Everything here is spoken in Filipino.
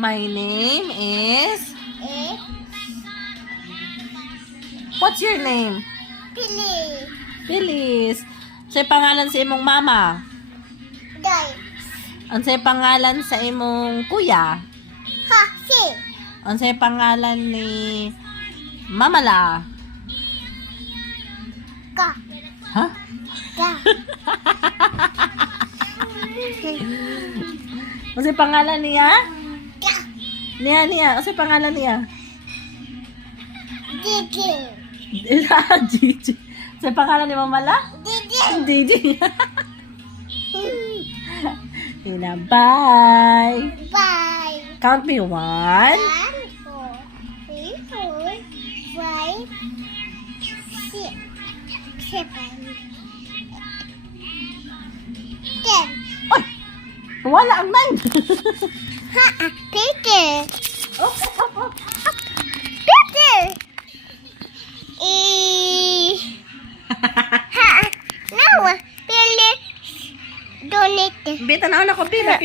My name is... What's your name? Pili. Phyllis. Say pangalan sa imong mama. Day. Unsay pangalan sa imong kuya? Ha. Si. Unsay pangalan ni Mamala? Ka. Ha? Ka. Unsay pangalan niya? Ka. Niya. Unsay pangalan niya? Didi. Gigi. Unsay pangalan ni Mamala? Didi. Didi. Bye. Bye. Count me 1. 1, 2, 3, 4, 5, 6, 7, 10. Ay! Wala ang 9. Ha, Peter. Oh. Peter. Ha, no. Pili. Donate. Bita na ako, Pila.